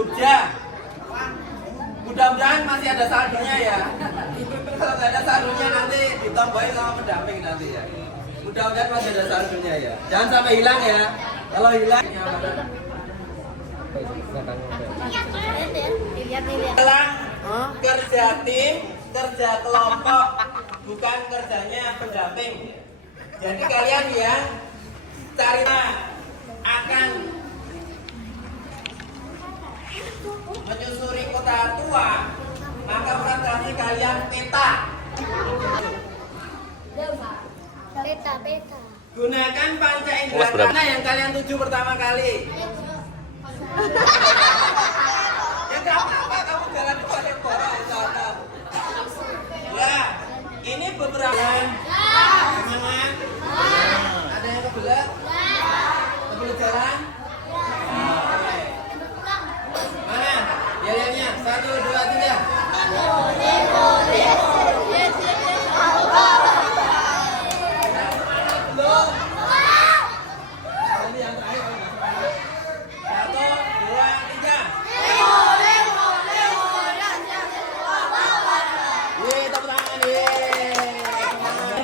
Jogja. Mudah-mudahan masih ada saldonya ya. Kalau nggak ada saldonya nanti ditomboin sama pendamping nanti ya. Mudah-mudahan masih ada saldonya ya. Jangan sampai hilang ya. Kalau hilang adalah kerja tim, kerja kelompok, bukan kerjanya pendamping. Jadi kalian yang cari akan menyusuri kota tua, maka pertama kalian peta. Peta. Gunakan panca indera yang kalian tuju pertama kali. Ya nggak apa-apa, kamu jalan ke Palembang sana. Ya, ini beberapa. Semangat. Ada yang kebelet? Kebelet jalan? Oke. Mana? Yel-yelnya. 1, 2, 3.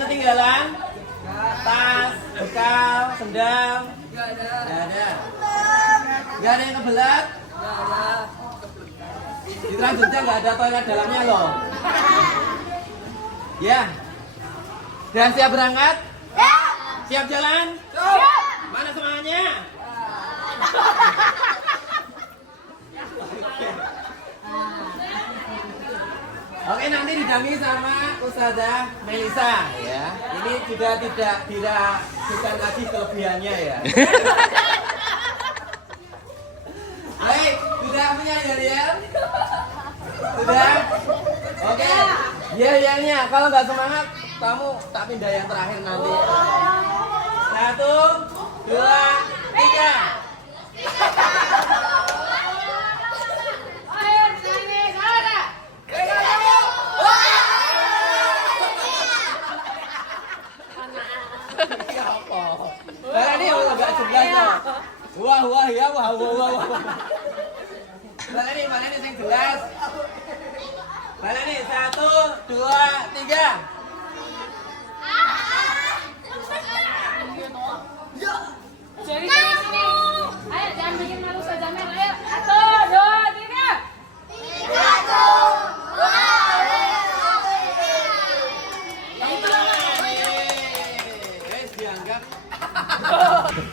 Ketinggalan tas, bekal, sendal. Nggak ada. Nggak ada yang kebelet. Di Trans Jogja nggak ada toilet dalamnya loh. Ya. Dan siap berangkat? Siap jalan? Mana semuanya? Oke, nanti didampingi sama Ustazah Melisa ya. Ini juga tidak diragukan lagi kelebihannya ya. Baik, sudah punya yel-yel? Sudah? Oke. Yel-yelnya kalau nggak semangat, kamu tak pindah yang terakhir nanti. 1, 2, 3. Ini agak jelas loh. Wah ya, wah. Mana nih yang jelas? Mana nih? 1, 2, 3. Sini. Ayo jangan bikin malu saja Mel. Ayo. 1, 2, 3. 1, 2, 3. Dianggap.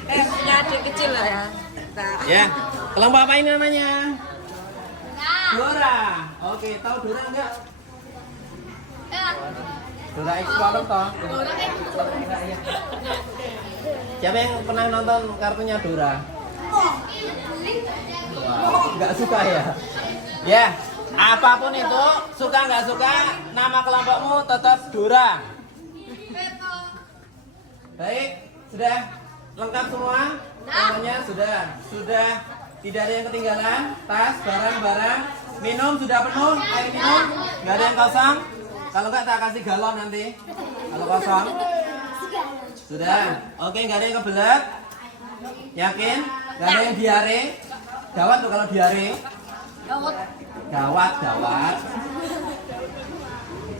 Punya adik kecil lah ya. Ya, kelompok apa ini namanya? Dora. Oke, tahu Dora enggak? Dora Explorer toh? Siapa yang pernah nonton kartunya Dora? Wah, nggak suka ya? Ya, apapun itu, suka nggak suka, nama kelompokmu tetap Dora. Baik, sudah lengkap semua? Namanya sudah, tidak ada yang ketinggalan. Tas, barang-barang, minum sudah penuh, air minum, nggak ada yang kosong. Kalau nggak tak kasih galon nanti. Kalau kosong, sudah. Oke, nggak ada yang kebelet. Yakin? Nggak ada yang diare. Gawat tuh kalau diare. Gawat.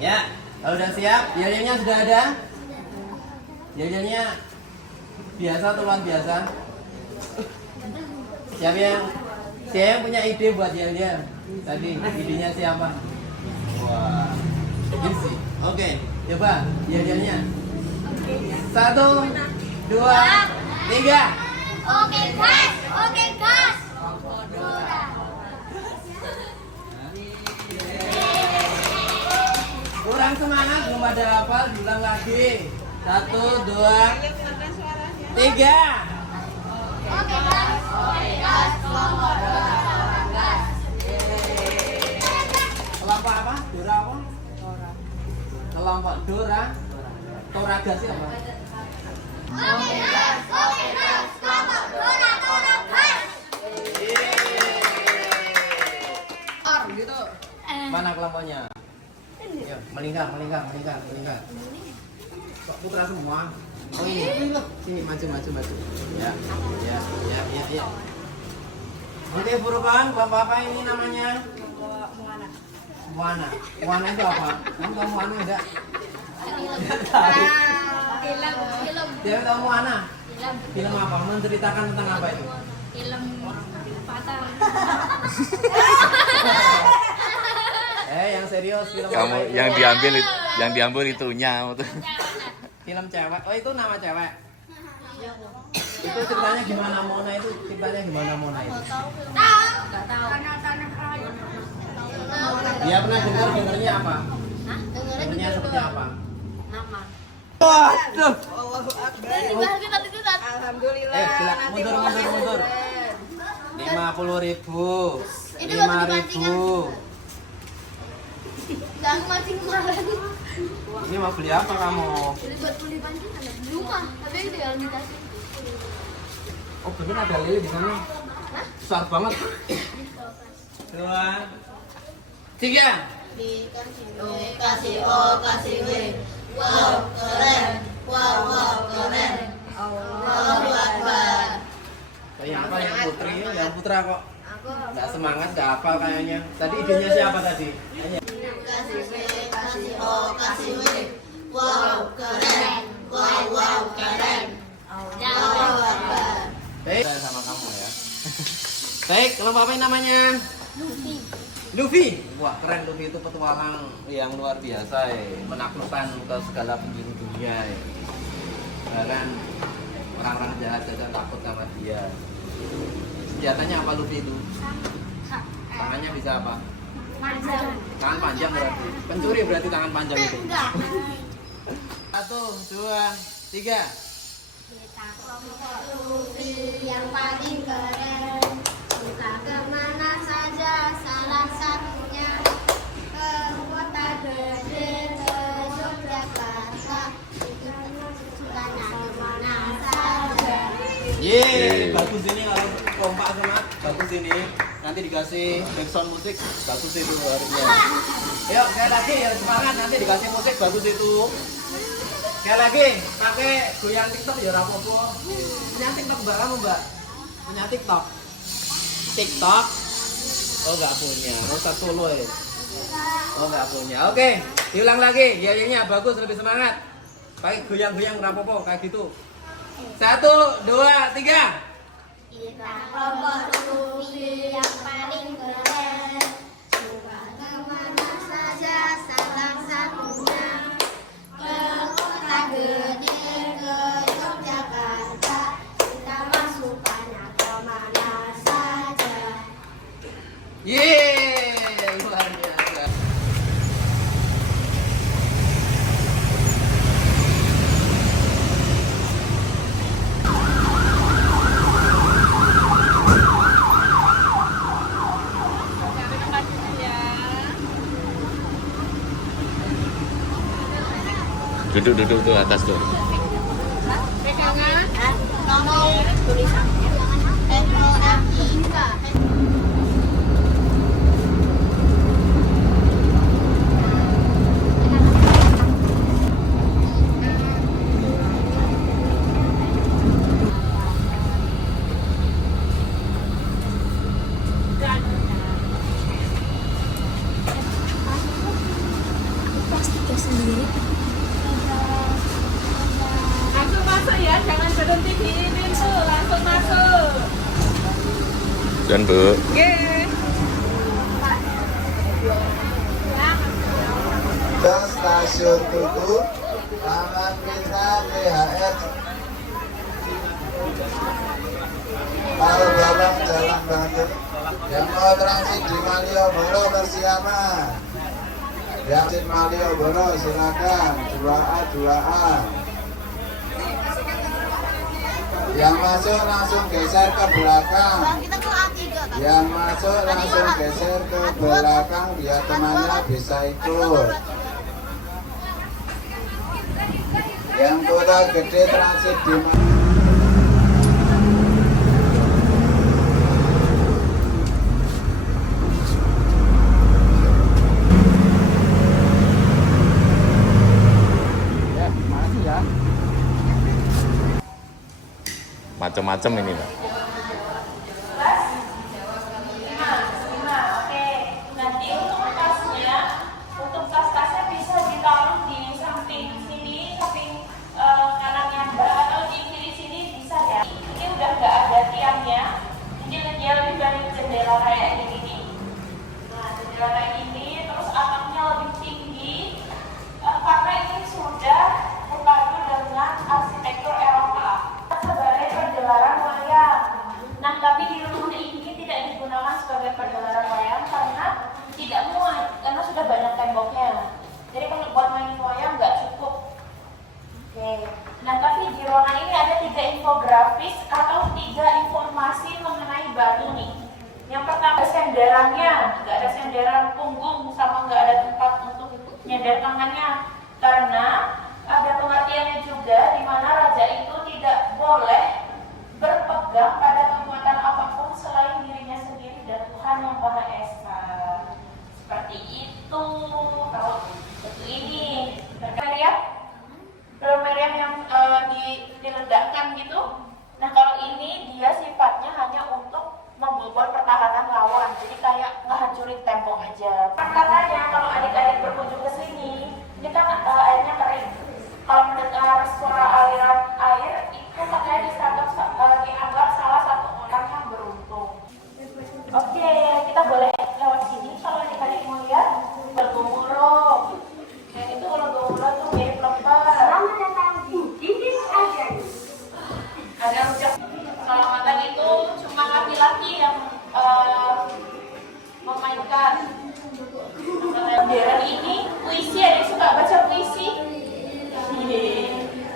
Ya, kalau udah siap, yel-yelnya sudah ada. Yel-yelnya biasa atau luar biasa? Siapa yang punya ide buat yel-yel? Tadi idenya siapa? Wah, ini sih. Oke, coba yel-yelnya. 1, 2, 3. Oke gas. Kurang semangat, belum pada hafal, diulang lagi. 1, 2, 3. Oke gas. Kelompok apa? Dora apa? Kelompok Dora. Toraga sih apa? Oke gas. Kelompok Dora gas. Gitu. Mana kelompoknya? Yuk, melingkar. Kok putra semua? Oh ini. Sini maju. Ya. Oke, burukan, bapak-bapak ini namanya Moana. Moana itu apa? Kamu tahu Moana enggak? Film. Dia tahu Moana? Film apa? Menceritakan tentang apa itu? Film patah. Yang serius film Kamu apa itu? yang diambil itunya. Film cewek. Oh, itu nama cewek. Itu ceritanya gimana Mona itu? Ceritanya gimana Mona itu? Enggak tahu. Dia pernah dengarnya apa? Hah? Dengarnya seperti apa? Nama. Waduh. Dibahas kita. Mundur. 50.000. Itu buat 5.000. Jangan mancing kemarin. Ini mau beli apa kamu? Ini buat beli pancingan di rumah. Tapi itu yang dikasih. Oh, bener ada lele di sana. Besar banget. 2, 3. Kasih O, kasih W. Wow, keren. Wow, keren. Allahu Akbar. Yang apa yang putri? Yang putra kok? Nggak semangat, nggak apa kayaknya. Tadi idenya siapa tadi? Kasih W, kasih O, kasih W. Wow, keren. Wow, keren. Allahu Akbar. Baik, saya sama kamu ya. Baik, kalau apa namanya? Luffy. Wah, keren. Luffy itu petualang yang luar biasa ya. Menaklukkan ke segala penjuru dunia ya. Bahkan orang-orang jahat saja takut sama dia. Senjatanya apa Luffy itu? Tangannya bisa apa? Tangan panjang berarti. Pencuri berarti tangan panjang itu. 1, 2, 3. Kita kelompok Luffy yang paling keren. Kita kemana saja, salah satunya ke kota gede, ke Yogyakarta. Kita sukanya kemana saja. Yeay, bagus ini kalau kompak semangat, bagus ini. Nanti dikasih background musik, bagus itu harusnya. Yuk, sekali lagi yang semangat, nanti dikasih musik, bagus itu. Sekali lagi, pakai goyang TikTok ya rapopo. Punya TikTok mbak kamu mbak? Punya TikTok? TikTok? Oh nggak punya, mau solo ya? Oh nggak punya. Oke, diulang lagi, yayanya bagus, lebih semangat. Pakai goyang-goyang rapopo kayak gitu. 1, 2, 3. Kita kelompok Luffy yang paling keren. Suka kemana saja, salah satunya ke kota gede, ke Yogyakarta. Kita masukannya kemana saja. Yeay, luar biasa. Duduk tuh atas tuh. Pegangan. Nomor tulisannya NOMI. Plastiknya sendiri. Langsung masuk ya, jangan berhenti di pintu, langsung masuk. Dan Bu. Oke. Ke stasiun Tugu, Taman Mitra THR, Palu Bawang Jalan Banten. Yang mau transit di Malioboro bersiapan. Yang di Malioboro silakan 2A 2A. Yang masuk langsung geser ke belakang. Kita tuh A3 kan? Yang masuk langsung geser ke belakang biar temannya bisa ikut. Yang kota gede transit di mana? Macem-macem ini, Pak. jendela kayak gini nih. Nah, jendela kayak gini, terus atapnya lebih tinggi karena ini sudah berpadu dengan arsitektur Eropa sebagai pergelaran wayang. Nah, tapi di rumah ini tidak digunakan sebagai pergelaran wayang karena tidak muat, karena sudah banyak temboknya. Jadi kalau buat main wayang nggak cukup. Oke. Nah, tapi di ruangan ini ada 3 infografis atau 3 informasi mengenai batu nih. Yang pertama, senderannya, nggak ada senderan punggung sama nggak ada tempat untuk nyender tangannya, karena ada pengertiannya juga di mana raja itu tidak boleh berpegang pada kekuatan apapun selain dirinya sendiri dan Tuhan yang Maha Esa. Seperti itu. Kalau batu ini, Meriam, belum Meriam yang diledakkan gitu. Nah, kalau ini dia sifatnya hanya untuk membobol pertahanan lawan, jadi kayak ngehancurin tembok aja. Katanya kalau adik-adik berkunjung ke sini, ini kan airnya kering. Kalau mendengar suara aliran air, itu katanya dianggap salah satu orang yang beruntung. Oke, kita boleh lewat sini kalau adik-adik mau lihat. Legomuro. Yang itu Legomuro tuh mirip lembar. Selamat datang di Dinding Ajaib. Ada rujak selamatan itu cuma laki-laki yang memainkan. Daerah ini puisi, ada yang suka baca puisi?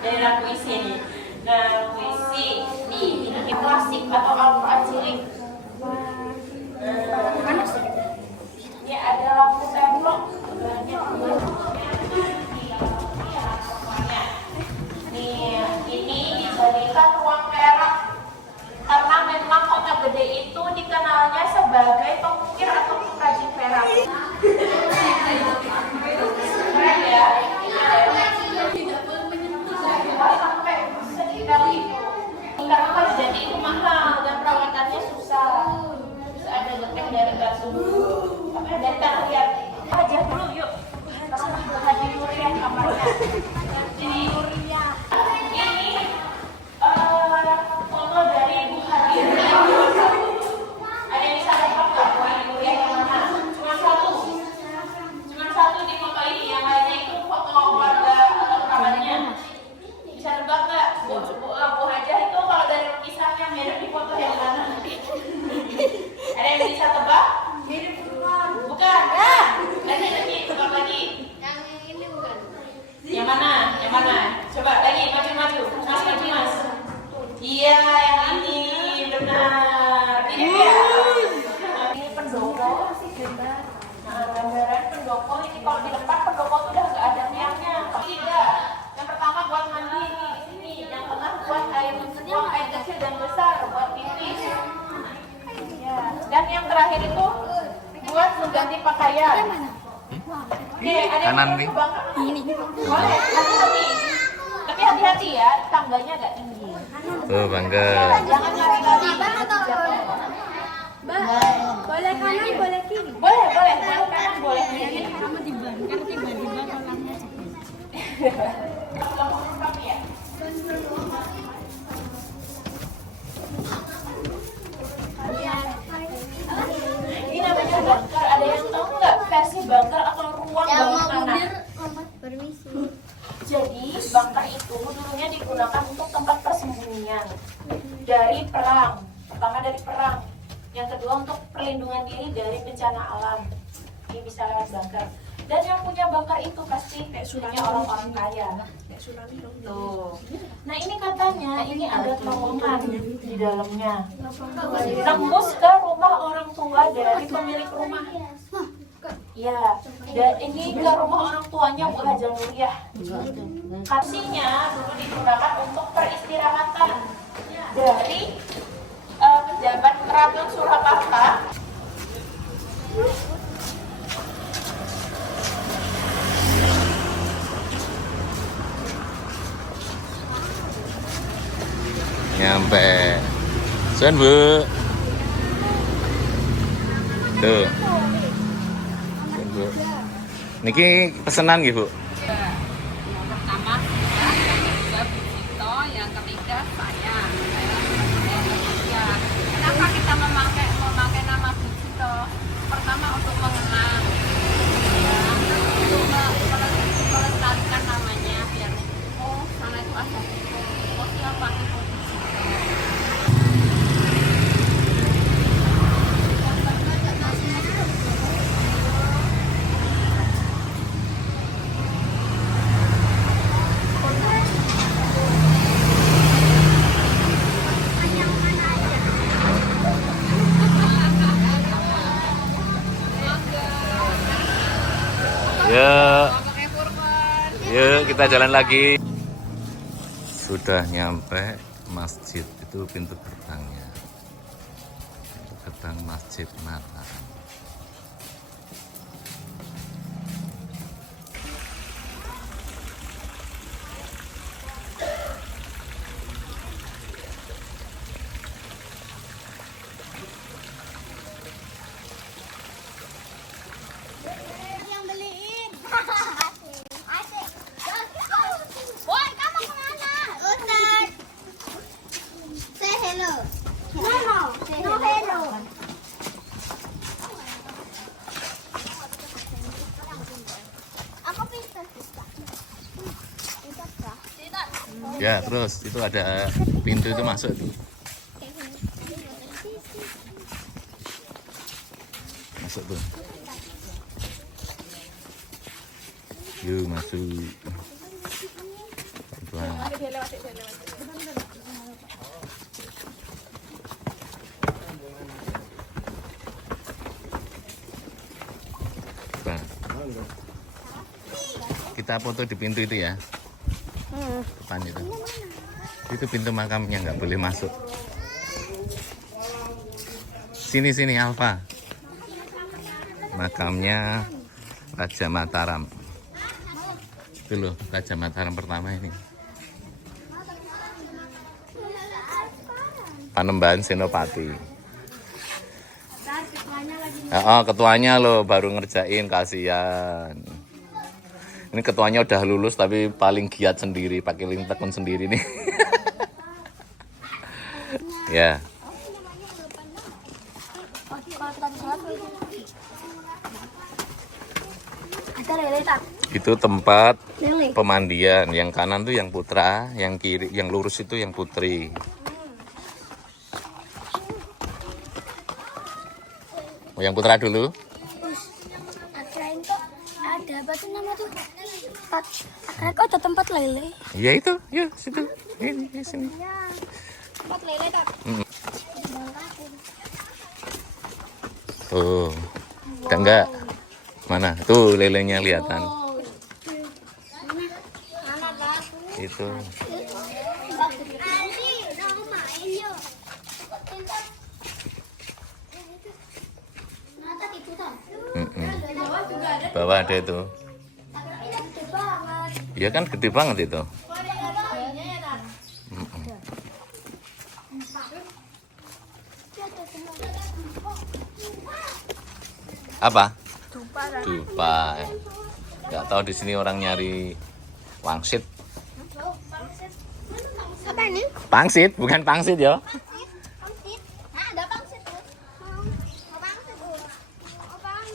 Daerah puisi nih. Nah, puisi ini klasik atau Al-Quran cilik. Ini ada lampu templok. Nih, ini dijadikan ruang perak karena memang Kota Gede itu dikenalnya sebagai pengukir atau pengrajin perak. Keren ya? Sampai sedetail itu. Karena kalau jadi itu mahal dan perawatannya susah. Terus ada geteng dari batu. Tapi ada kita lihat. Aja dulu yuk. Haji Nuriah kamarnya. Ini Nuriah. Ini foto dari Bu Haji. Ada yang bisa tebak nggak Bu Haji Nuriah yang mana? Cuma satu di foto ini. Yang lainnya itu foto keluarga atau kerabatnya. Bisa tebak nggak? Bu Hajah itu kalau dari lukisannya mirip di foto yang mana? Ada yang bisa tebak? Mirip bukan? Lagi tebak lagi. Yang ini bukan. Yang mana? Yang mana? Coba lagi maju. Mas. Iya, yang ini benar. Ini ya. Ini pendopo. Nah, gambaran pendopo ini kalau di depan pendopo itu udah nggak ada niangnya. Tidak. Yang pertama buat mandi nih, sini. Yang tengah buat buang air kecil dan besar, buat pipis. Ya. Dan yang terakhir itu buat mengganti pakaian. Oke, ada yang Kanan mau nih. ke bangka? Boleh, hati-hati. Tapi hati-hati ya, tangganya agak tinggi. Tuh, bangga. Jangan lari-lari. Boleh kanan, boleh kiri. Boleh kanan, boleh kiri. Kamu dibangkar tiba-tiba kolamnya Kami ya. Ini namanya bangkar. Ada yang tahu nggak versi bangkar atau ruang bawah tanah? Permisi. Jadi bangkar itu dulunya digunakan untuk tempat persembunyian dari perang. Pertama dari perang, yang kedua untuk perlindungan diri dari bencana alam. Ini bisa lewat bangkar. Dan yang punya bangkar itu pasti punya orang-orang kaya. Tuh. Nah ini katanya ini ada terowongan di dalamnya. Tembus ke rumah orang tua dari pemilik rumah. Ya, dan ini ke rumah orang tuanya Bu Haja Nuriah. Kasihnya dulu digunakan untuk peristirahatan dari pejabat keraton Surakarta. Nyampe. Sen, Bu. Tuh. Sen, Bu. Niki pesenan nggih, Bu? Yang pertama saya, yang kedua Bu Cito, yang ketiga saya. Ya. Kenapa kita memakai nama Bu Yuk. Yuk kita jalan lagi. Sudah nyampe masjid, itu pintu gerbangnya. Pintu gerbang Masjid Mataram. Yang beliin. Asik. Woi, kamu kemana? Ustaz. Say hello. No. No hello. Aku pintar. Ya, terus itu ada pintu itu masuk tuh. Masuk tuh. Yuk masuk. Pelan-pelan. Nah, kita foto di pintu itu ya. Depan itu. Itu pintu makamnya, nggak boleh masuk. Sini Alfa. Makamnya Raja Mataram. Itu loh, Raja Mataram pertama ini. Panembahan Senopati. Ketuanya loh baru ngerjain, kasihan. Ini ketuanya udah lulus tapi paling giat sendiri, pakai link tekun sendiri nih. Ya. Itu tempat pemandian. Yang kanan tuh yang putra, yang kiri, yang lurus itu yang putri. Oh, yang putra dulu. Ada apa tuh nama tuh? Kok ada tempat lele? Iya itu, yuk situ. Ini sini. Tempat lele tak? Tuh. Ada enggak? Mana? Tuh lelenya kelihatan. Mana pak? Itu. Bawah ada itu. Iya kan gede banget itu. Apa? Dupa. Nggak tahu di sini orang nyari wangsit. Apa ini? Pangsit, bukan pangsit ya. Pangsit. Nah, ada pangsit tuh. Pangsit tuh.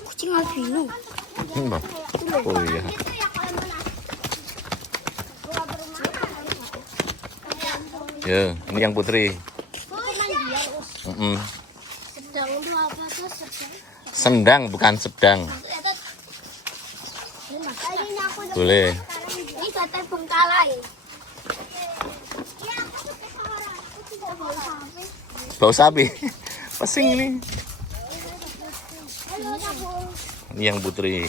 Kucing albino. Oh iya. Ya, ini yang putri. Sedang itu apa tuh? Sendang bukan sedang. Boleh. Ini kata Bengkalai. Bau sapi. Pesing ini. Ini yang putri.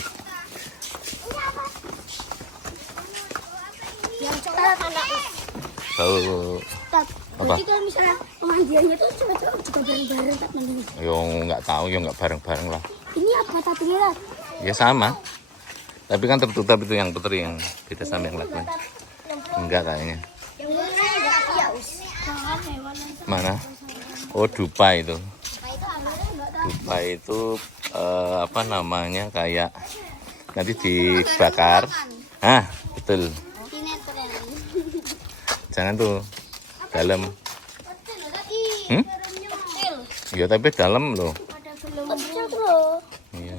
Yang coklat anak. Bau apa? Jadi kalau misalnya pemandiannya tuh cowok-cowok juga bareng-bareng tak mending. Yo nggak tahu, yo nggak bareng-bareng lah. Ini apa tapi lihat? Ya sama. Tapi kan tertutup itu yang putri, yang beda sama yang lain. Enggak kayaknya. Yang mana enggak hiaus. Mana? Oh dupa itu. Dupa itu apa namanya, kayak nanti dibakar. Ah betul. Jangan tuh dalam. Ya tapi dalam loh. Kecil tuh. Iya.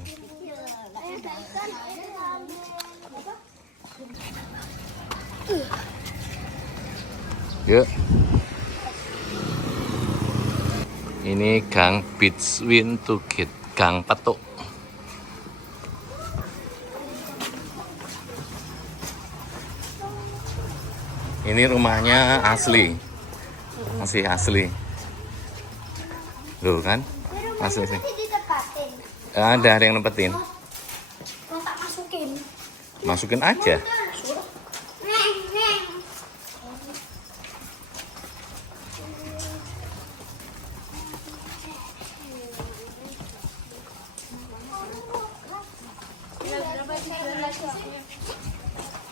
Yuk. Ini Gang Between Two Gate, Gang Petuk. Ini rumahnya asli, masih asli. Loh kan, asli sih. Ada yang nempetin. Kau tak masukin. Masukin aja.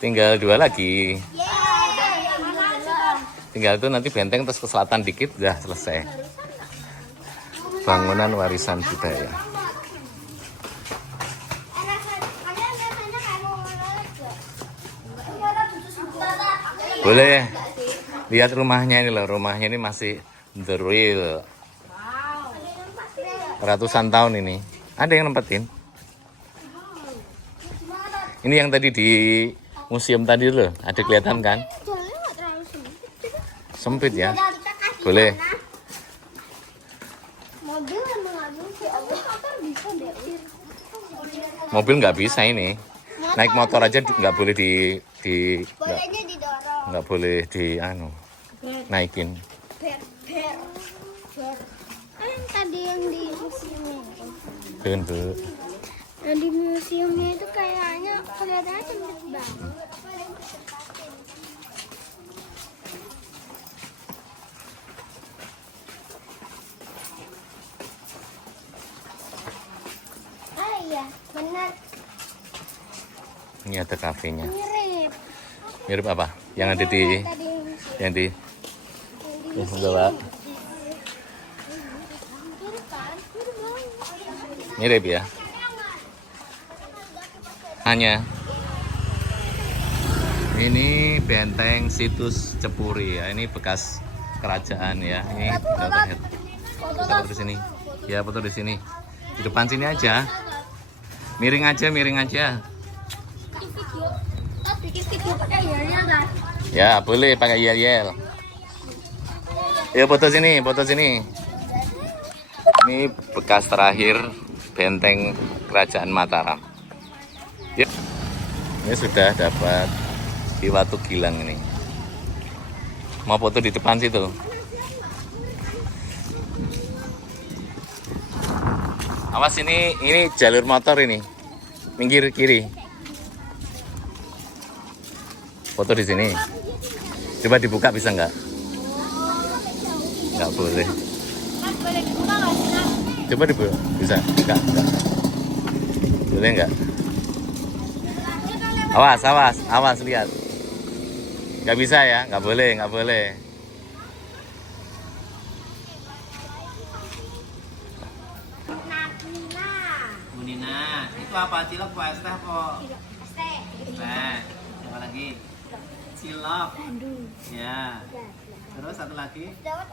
Tinggal 2 lagi. Tinggal itu nanti benteng terus ke selatan dikit udah selesai. Bangunan warisan budaya. Boleh lihat rumahnya ini loh. Rumahnya ini masih the real. Ratusan tahun ini. Ada yang nempatin. Ini yang tadi di museum tadi loh. Ada kelihatan kan? Sempit ya. Boleh. Mobil nggak bisa ini. Naik motor aja nggak boleh nggak boleh naikin. Tadi yang di museum Bentuk. yang di museumnya itu kayaknya kelihatannya sempit banget. Ah iya, benar. Ini ada kafenya. Mirip. Mirip apa? Yang ada di Tadi yang di Pak. Mirip ya. Hanya ini benteng situs Cepuri ya. Ini bekas kerajaan ya. Ini foto di sini. Ya, foto di sini. Di depan sini aja. Miring aja, miring aja. bikin video pakai yel-yel kan? Ya, boleh pakai yel-yel. Ya, foto sini, foto sini. Ini bekas terakhir benteng Kerajaan Mataram. Ya. Ini sudah dapat di Watu Gilang ini. Mau foto di depan situ. Awas ini jalur motor ini. Minggir kiri. Foto di sini. Coba dibuka bisa nggak? Nggak boleh. Coba dibuka. Bisa? Nggak. Boleh nggak? Awas, awas, awas lihat. Nggak bisa ya? Nggak boleh, nggak boleh. Nina, itu apa? Cilok apa es teh kok? Teh. Apa lagi? Cilok. Ya. Terus satu lagi? Es dawet.